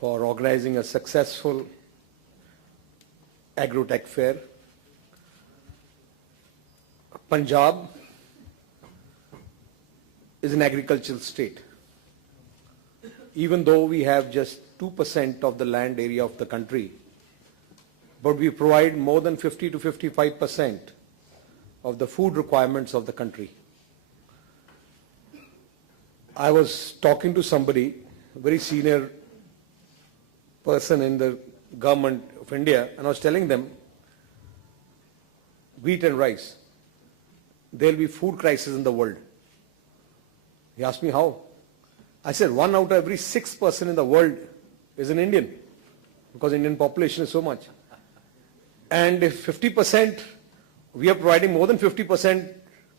for organizing a successful Agro-Tech Fair. Punjab is an agricultural state. Even though we have just 2% of the land area of the country, but we provide more than 50 to 55% of the food requirements of the country. I was talking to somebody, a very senior person in the government of India, and I was telling them, wheat and rice, there will be food crisis in the world. He asked me how. I said 1 out of every 6 person in the world is an Indian, because Indian population is so much. And if 50%, we are providing more than 50%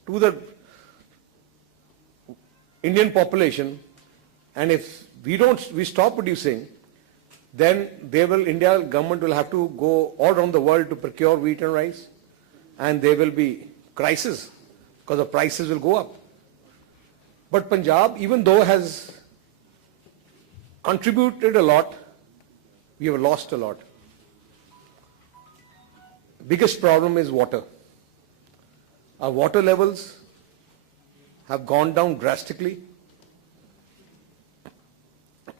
to the Indian population, and if we stop producing, then India government will have to go all around the world to procure wheat and rice, and there will be crisis because the prices will go up. But Punjab, even though has contributed a lot, we have lost a lot. Biggest problem is water. Our water levels have gone down drastically.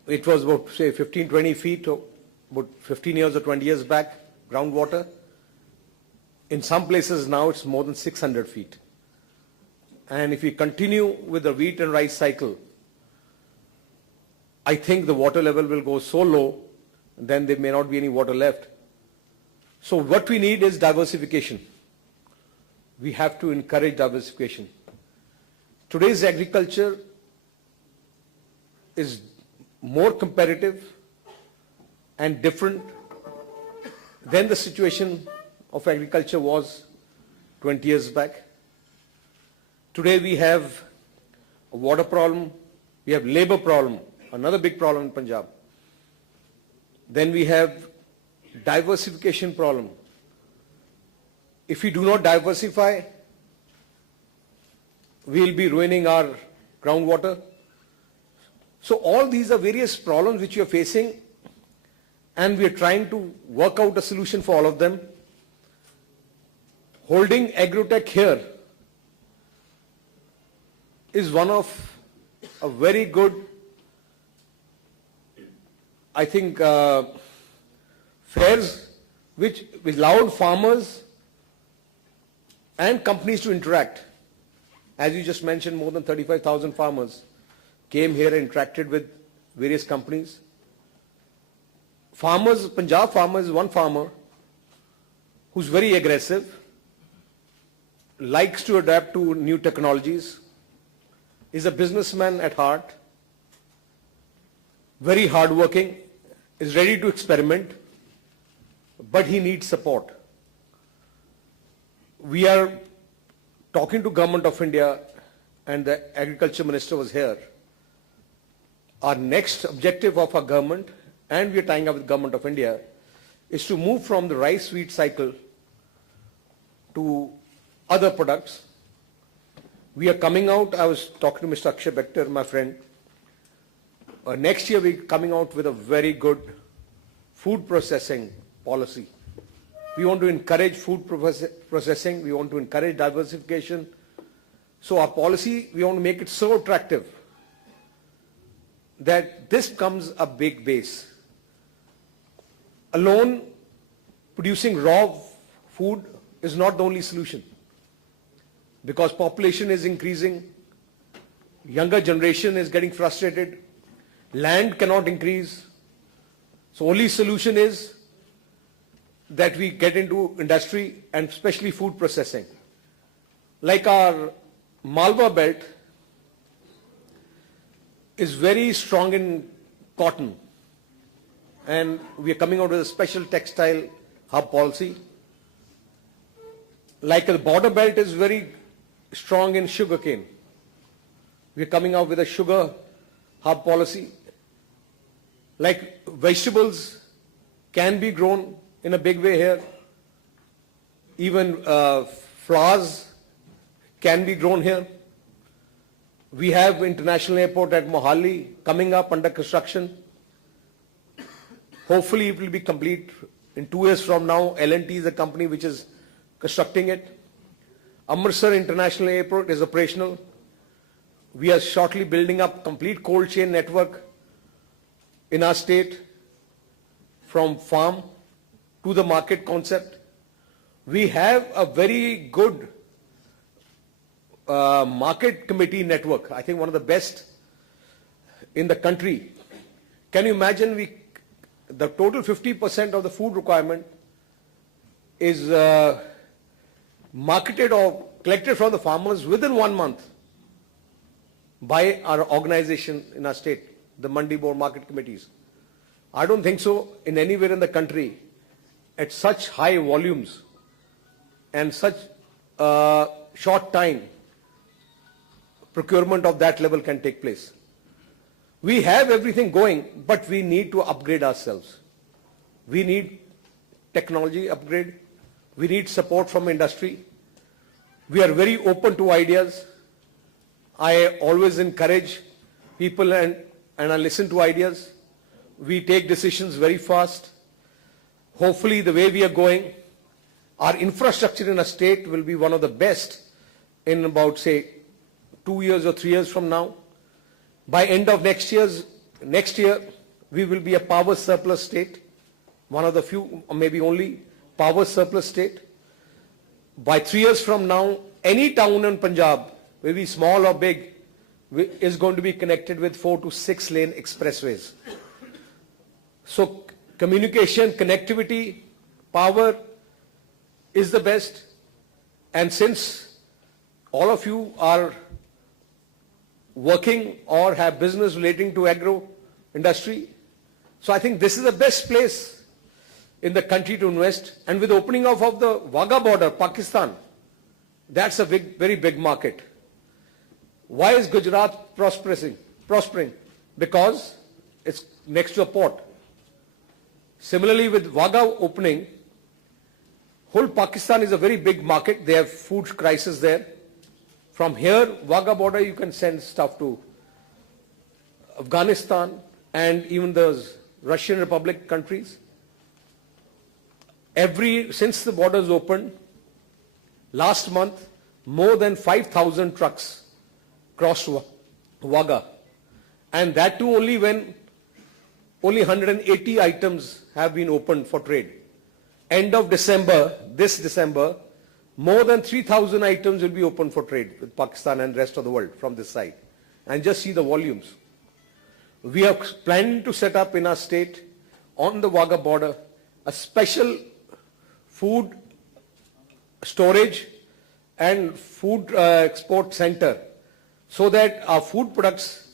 It was about, say, 15, 20 feet, about 15 years or 20 years back, groundwater. In some places now it's more than 600 feet. And if we continue with the wheat and rice cycle, I think the water level will go so low, then there may not be any water left. So what we need is diversification. We have to encourage diversification. Today's agriculture is more competitive and different than the situation of agriculture was 20 years back. Today we have a water problem, we have labor problem, another big problem in Punjab. Then we have diversification problem. If we do not diversify, we will be ruining our groundwater. So all these are various problems which we are facing, and we are trying to work out a solution for all of them. Holding Agro-Tech here is one of a very good, I think, fairs which allowed farmers and companies to interact. As you just mentioned, more than 35,000 farmers came here and interacted with various companies. Farmers, Punjab farmers is one farmer who's very aggressive, likes to adapt to new technologies, is a businessman at heart, very hardworking, is ready to experiment, but he needs support. We are talking to Government of India, and the Agriculture Minister was here. Our next objective of our government, and we are tying up with Government of India, is to move from the rice-wheat cycle to other products. We are coming out, I was talking to Mr. Akshay Bector, my friend. Next year we are coming out with a very good food processing policy. We want to encourage food processing, we want to encourage diversification. So our policy, we want to make it so attractive that this becomes a big base. Alone producing raw food is not the only solution, because population is increasing, younger generation is getting frustrated, land cannot increase. So only solution is that we get into industry and especially food processing. Like our Malwa belt is very strong in cotton, and we are coming out with a special textile hub policy. Like the border belt is very strong in sugarcane. We are coming out with a sugar hub policy. Like vegetables can be grown in a big way here. Even flowers can be grown here. We have international airport at Mohali coming up under construction. Hopefully it will be complete in 2 years from now. L&T is the company which is constructing it. Amritsar International Airport is operational. We are shortly building up complete cold chain network in our state, from farm to the market concept. We have a very good market committee network, I think one of the best in the country. Can you imagine the total 50% of the food requirement is marketed or collected from the farmers within 1 month by our organization in our state, the Mandi Board Market Committees. I don't think so in anywhere in the country at such high volumes and such short time procurement of that level can take place. We have everything going, but we need to upgrade ourselves. We need technology upgrade. We need support from industry. We are very open to ideas. I always encourage people and I listen to ideas. We take decisions very fast. Hopefully the way we are going, our infrastructure in a state will be one of the best in about, say, 2 years or 3 years from now. By end of next year, we will be a power surplus state, one of the few, or maybe only power surplus state. By 3 years from now, any town in Punjab, maybe small or big, is going to be connected with 4 to 6 lane expressways. So communication, connectivity, power is the best. And since all of you are working or have business relating to agro industry, so I think this is the best place in the country to invest. And with the opening of the Wagah border, Pakistan, that's a very big market. Why is Gujarat prospering? Because it's next to a port. Similarly, with Wagah opening, whole Pakistan is a very big market. They have food crisis there. From here, Wagah border, you can send stuff to Afghanistan and even those Russian Republic countries. Since the borders opened, last month, more than 5,000 trucks crossed Wagah. And that too only when only 180 items have been opened for trade. End of December, this December, more than 3,000 items will be open for trade with Pakistan and rest of the world from this side. And just see the volumes. We are planning to set up in our state, on the Wagah border, a special food storage and food export center so that our food products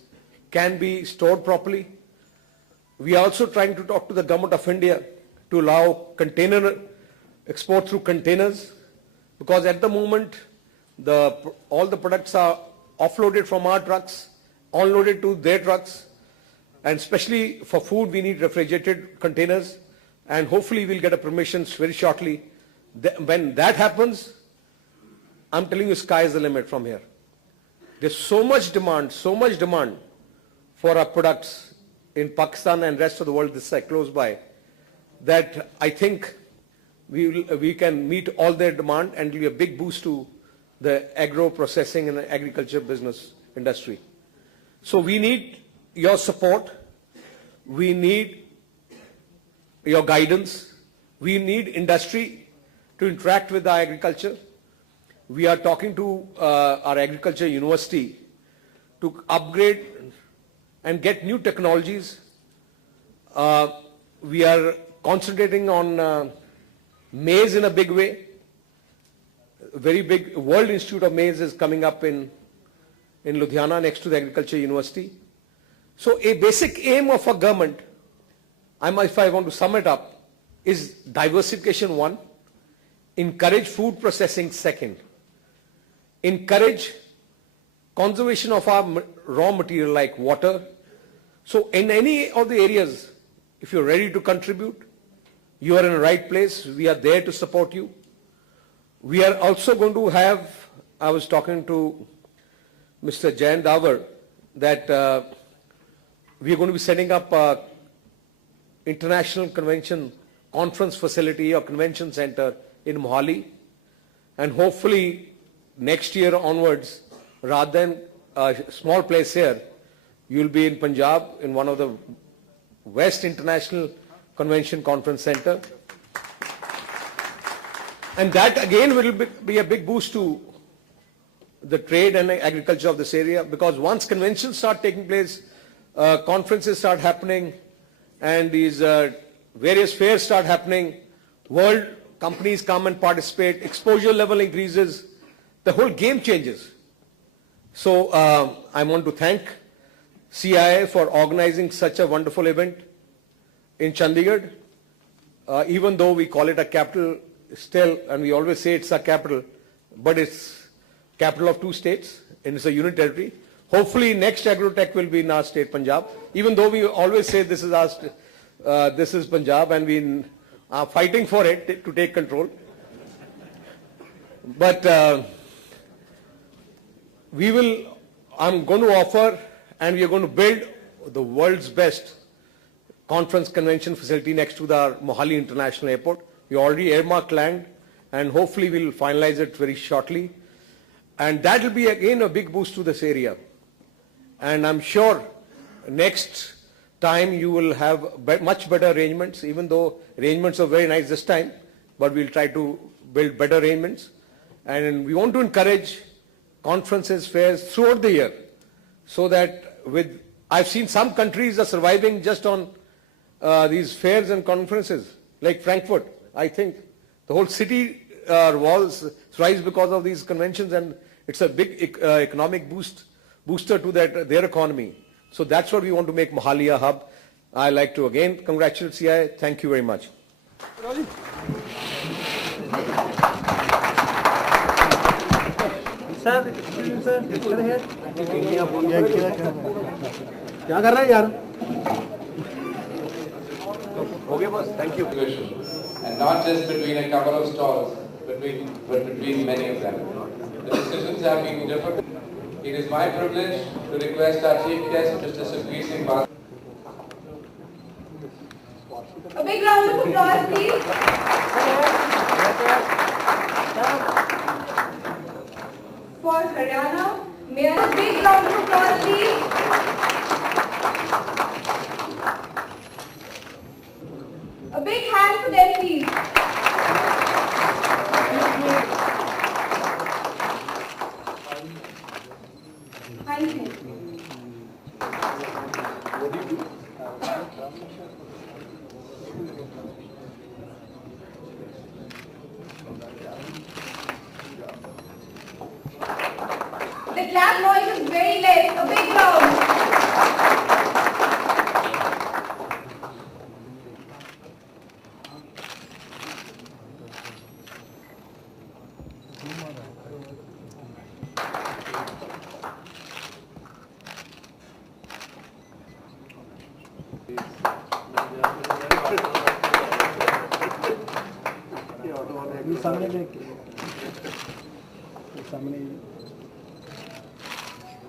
can be stored properly. We are also trying to talk to the Government of India to allow container export through containers, because at the moment all the products are offloaded from our trucks, unloaded to their trucks, and especially for food we need refrigerated containers, and hopefully we'll get a permissions very shortly. When that happens, I'm telling you, sky is the limit from here. There's so much demand for our products in Pakistan and rest of the world this side close by, that I think we can meet all their demand and give a big boost to the agro processing and the agriculture business industry. So we need your support, we need your guidance, we need industry to interact with our agriculture. We are talking to our agriculture university to upgrade and get new technologies. We are concentrating on maize in a big way. A very big World Institute of Maize is coming up in Ludhiana next to the Agriculture University. So a basic aim of a government, if I want to sum it up, is diversification 1, encourage food processing 2nd, encourage conservation of our raw material like water. So in any of the areas, if you're ready to contribute, you are in the right place. We are there to support you. We are also going to have, I was talking to Mr. Jayan Davar, that we are going to be setting up international convention conference facility or convention center in Mohali, and hopefully next year onwards, rather than a small place here, you'll be in Punjab in one of the West International Convention Conference Center. And that again will be a big boost to the trade and agriculture of this area, because once conventions start taking place, conferences start happening, and these various fairs start happening, world companies come and participate, exposure level increases, the whole game changes. So I want to thank CIA for organizing such a wonderful event in Chandigarh. Even though we call it a capital still, and we always say it's a capital, but it's capital of 2 states, and it's a union territory. Hopefully next Agrotech will be in our state, Punjab, even though we always say this is our this is Punjab, and we are fighting for it to take control. But I'm going to offer, and we are going to build the world's best conference convention facility next to the Mohali International Airport. We already earmarked land, and hopefully we'll finalize it very shortly. And that will be again a big boost to this area. And I'm sure next time you will have much better arrangements, even though arrangements are very nice this time, but we'll try to build better arrangements. And we want to encourage conferences, fairs throughout the year, so that I've seen some countries are surviving just on these fairs and conferences, like Frankfurt. I think the whole city walls rise because of these conventions, and it's a big economic booster to their economy. So that's what we want to make Mohali a hub. I'd like to again congratulate CI. Thank you very much. Sir, क्या कर रहा है यार? Okay, boss. Thank you. And not just between a couple of stalls, but between many of them. The decisions have been different. It is my privilege to request our Chief Guest, Mr. Sukhbir. A big round of applause, please. For Haryana, may I have a big round of applause, please. A big hand for them, please. Thank you. The clap noise is very less. A big round.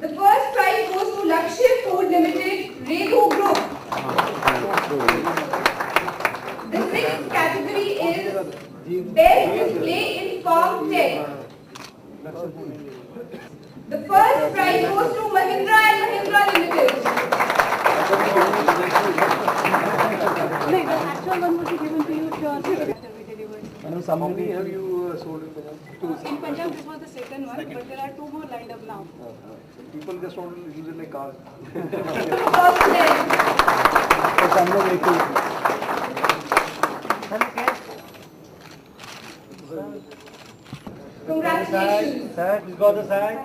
The first prize goes to Lakshya Food Limited, Regu Group. The 6th category is Best Display in Farm Tech. The first prize goes to Mahindra & Mahindra Limited. No, the actual one will be given to you shortly. How many have you sold in Punjab? In Punjab, this was the second one, but there are 2 more lined up now. People just want to use it like cars. Congratulations. Sir, he's got the sack.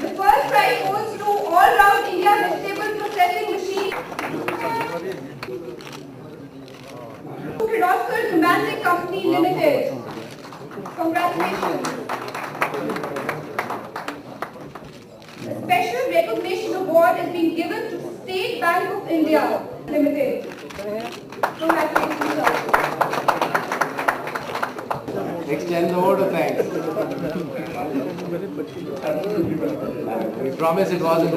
The first prize goes to All Round India Vegetable Processing Machine. Kirloskar Pneumatic Company Limited. Congratulations. A special recognition award is being given to State Bank of India Limited. Congratulations, sir. Extend the vote of thanks. We promise it wasn't